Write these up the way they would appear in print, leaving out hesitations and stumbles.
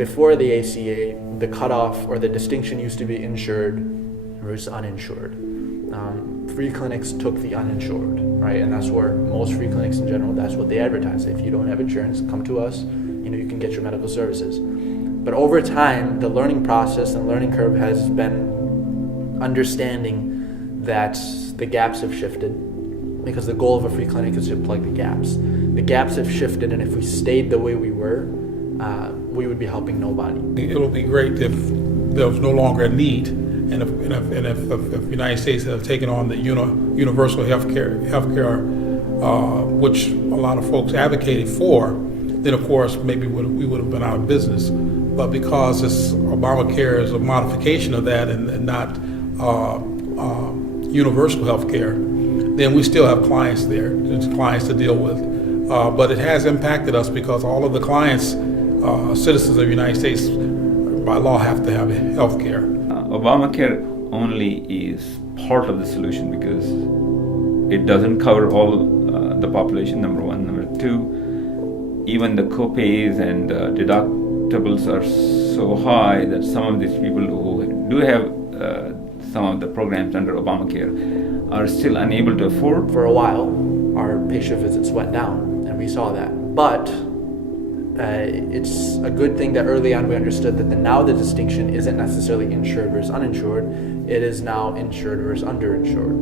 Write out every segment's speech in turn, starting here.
before the ACA, the cutoff or the distinction used to be insured versus uninsured. Free clinics took the uninsured, right? And that's where most free clinics in general, that's what they advertise. If you don't have insurance, come to us, you can get your medical services. But over time, the learning process and learning curve has been understanding that the gaps have shifted, because the goal of a free clinic is to plug the gaps. The gaps have shifted, and if we stayed the way we were, we would be helping nobody. It would be great if there was no longer a need, and if the United States have taken on the universal healthcare, which a lot of folks advocated for, then of course maybe we would have been out of business. But because Obamacare is a modification of that and not universal healthcare, then we still have clients there. There's clients to deal with. But it has impacted us because all of the clients, citizens of the United States, by law have to have health care. Obamacare only is part of the solution because it doesn't cover all the population, number one. Number two, even the co-pays and deductibles are so high that some of these people who do have some of the programs under Obamacare are still unable to afford. For a while, our patient visits went down, and we saw that. But it's a good thing that early on we understood that now the distinction isn't necessarily insured versus uninsured. It is now insured versus underinsured.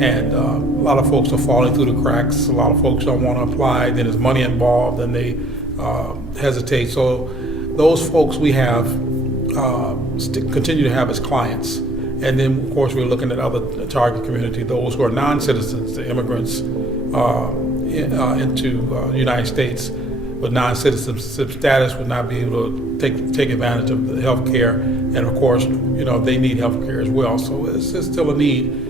And a lot of folks are falling through the cracks. A lot of folks don't want to apply. Then there's money involved, and they hesitate. So those folks we have continue to have as clients. And then, of course, we're looking at other target community, those who are non-citizens, the immigrants into the United States with non-citizenship status would not be able to take advantage of the health care. And, of course, they need health care as well. So it's still a need.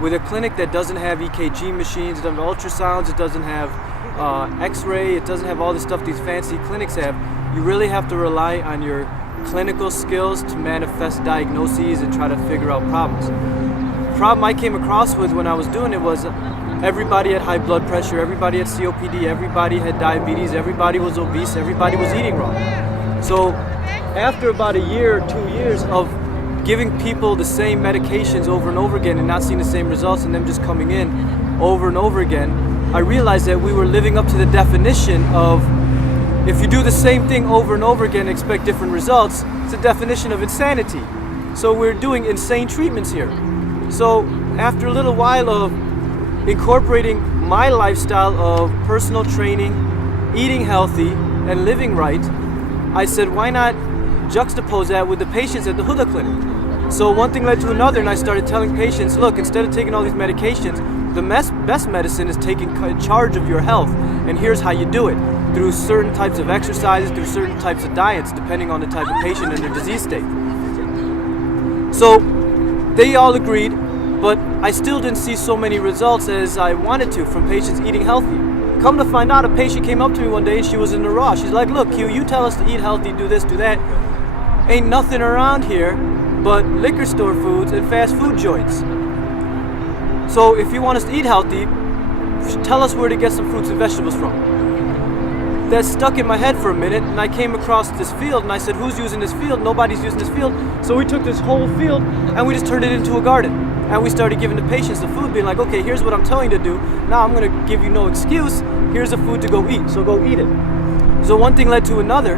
With a clinic that doesn't have EKG machines, it doesn't have ultrasounds, it doesn't have X-ray, it doesn't have all the stuff these fancy clinics have, you really have to rely on your clinical skills to manifest diagnoses and try to figure out problems. The problem I came across with when I was doing it was everybody had high blood pressure, everybody had COPD, everybody had diabetes, everybody was obese, everybody was eating wrong. So after about a year or 2 years of giving people the same medications over and over again and not seeing the same results and them just coming in over and over again, I realized that we were living up to the definition of if you do the same thing over and over again and expect different results, it's a definition of insanity. So we're doing insane treatments here. So after a little while of incorporating my lifestyle of personal training, eating healthy, and living right, I said, why not juxtapose that with the patients at the HUDA clinic? So one thing led to another, and I started telling patients, look, instead of taking all these medications, the best medicine is taking charge of your health, and here's how you do it. Through certain types of exercises, through certain types of diets, depending on the type of patient and their disease state. So they all agreed, but I still didn't see so many results as I wanted to from patients eating healthy. Come to find out, a patient came up to me one day and she was in the raw. She's like, look, Q, you tell us to eat healthy, do this, do that. Ain't nothing around here but liquor store foods and fast food joints. So if you want us to eat healthy, tell us where to get some fruits and vegetables from. That stuck in my head for a minute, and I came across this field, and I said, who's using this field? Nobody's using this field. So we took this whole field, and we just turned it into a garden. And we started giving the patients the food, being like, okay, here's what I'm telling you to do. Now I'm going to give you no excuse. Here's the food to go eat, so go eat it. So one thing led to another,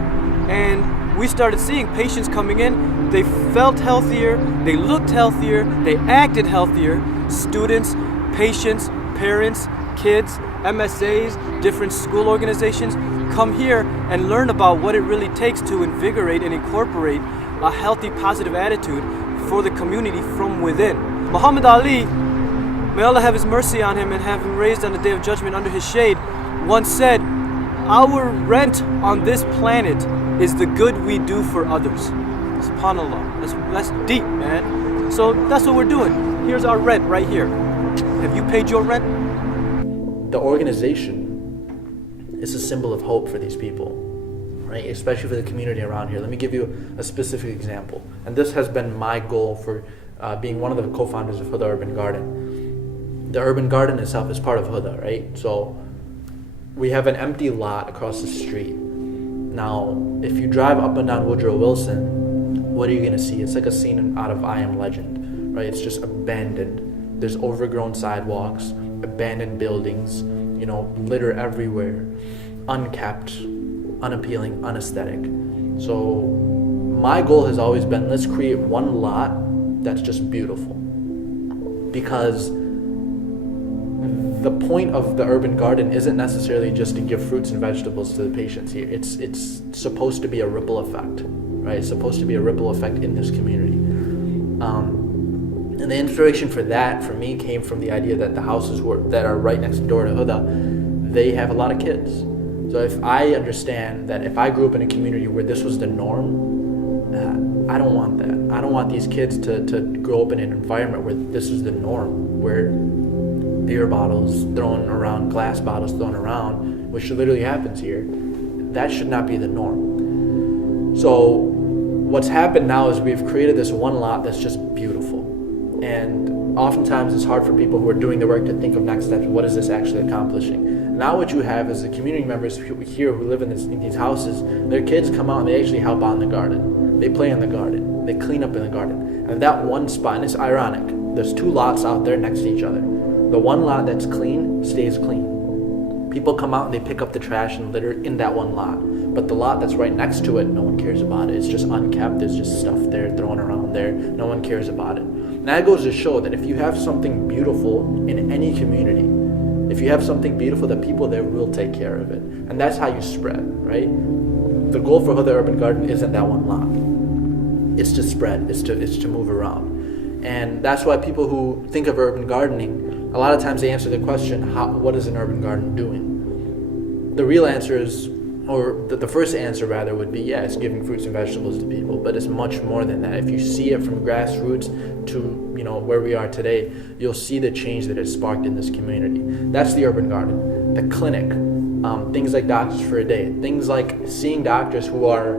and we started seeing patients coming in. They felt healthier, they looked healthier, they acted healthier. Students, patients, parents, kids, MSAs, different school organizations come here and learn about what it really takes to invigorate and incorporate a healthy, positive attitude for the community from within. Muhammad Ali, may Allah have His mercy on him and have him raised on the Day of Judgment under His shade, once said, our rent on this planet is the good we do for others. SubhanAllah. That's deep, man. So that's what we're doing. Here's our rent right here. Have you paid your rent? The organization is a symbol of hope for these people. right? Especially for the community around here. Let me give you a specific example. And this has been my goal for being one of the co-founders of HUDA Urban Garden. The Urban Garden itself is part of HUDA, right? So we have an empty lot across the street. Now, if you drive up and down Woodrow Wilson, what are you gonna see? It's like a scene out of I Am Legend, right? It's just abandoned. There's overgrown sidewalks, abandoned buildings, litter everywhere, unkept, unappealing, unaesthetic. So my goal has always been, let's create one lot that's just beautiful. Because the point of the urban garden isn't necessarily just to give fruits and vegetables to the patients here. It's supposed to be a ripple effect, right? It's supposed to be a ripple effect in this community. And the inspiration for that, for me, came from the idea that the houses that are right next door to HUDA, they have a lot of kids. So if I understand that if I grew up in a community where this was the norm, I don't want that. I don't want these kids to grow up in an environment where this is the norm, where beer bottles thrown around, glass bottles thrown around, which literally happens here. That should not be the norm. So what's happened now is we've created this one lot that's just beautiful. And oftentimes it's hard for people who are doing the work to think of next steps. What is this actually accomplishing? Now what you have is the community members here who live in these houses, their kids come out and they actually help out in the garden. They play in the garden. They clean up in the garden. And that one spot, and it's ironic, there's two lots out there next to each other. The one lot that's clean stays clean. People come out and they pick up the trash and litter in that one lot. But the lot that's right next to it, no one cares about it. It's just unkept. There's just stuff there thrown around there. No one cares about it. And that goes to show that if you have something beautiful in any community, if you have something beautiful, the people there will take care of it. And that's how you spread, right? The goal for HUDA Urban Garden isn't that one lot. It's to spread. It's to move around. And that's why people who think of urban gardening, a lot of times they answer the question, what is an urban garden doing? The real answer is, or the first answer rather would be, yeah, it's giving fruits and vegetables to people, but it's much more than that. If you see it from grassroots to where we are today, you'll see the change that it's sparked in this community. That's the urban garden. The clinic, things like Doctors for a Day, things like seeing doctors who are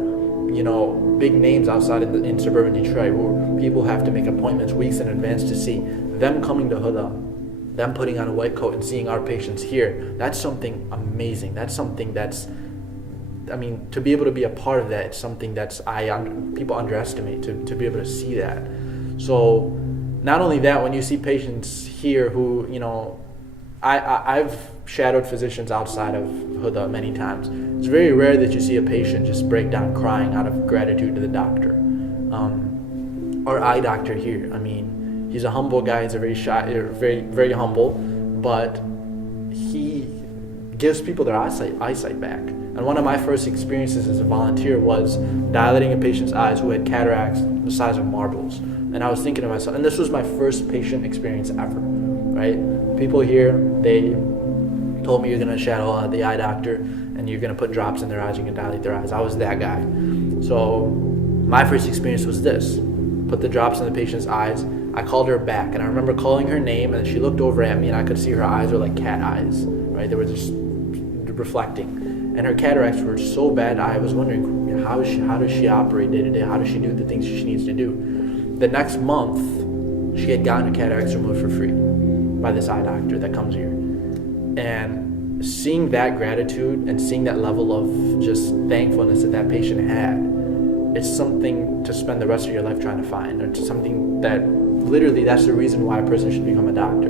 big names outside in suburban Detroit, where people have to make appointments weeks in advance to see them coming to HUDA, them putting on a white coat and seeing our patients here. That's something amazing. That's something that's, to be able to be a part of that, it's something that's people underestimate to be able to see that. So not only that, when you see patients here who, I've shadowed physicians outside of HUDA many times. It's very rare that you see a patient just break down crying out of gratitude to the doctor. Our eye doctor here, he's a humble guy. He's a very shy, very, very humble, but he gives people their eyesight back. And one of my first experiences as a volunteer was dilating a patient's eyes who had cataracts the size of marbles. And I was thinking to myself, and this was my first patient experience ever, right? People here, they told me, you're going to shadow the eye doctor and you're going to put drops in their eyes, you can dilate their eyes. I was that guy. So my first experience was this. Put the drops in the patient's eyes. I called her back, and I remember calling her name, and she looked over at me, and I could see her eyes were like cat eyes, right? They were just reflecting. And her cataracts were so bad, I was wondering, how does she operate day to day? How does she do the things she needs to do? The next month, she had gotten her cataracts removed for free by this eye doctor that comes here. And seeing that gratitude and seeing that level of just thankfulness that patient had, it's something to spend the rest of your life trying to find, or something that literally that's the reason why a person should become a doctor.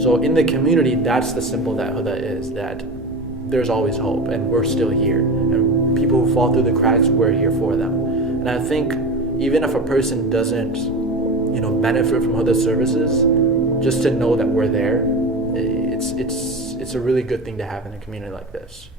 So in the community, that's the symbol that HUDA is, that there's always hope, and we're still here. And people who fall through the cracks, we're here for them. And I think even if a person doesn't, benefit from HUDA services, just to know that we're there, it's a really good thing to have in a community like this.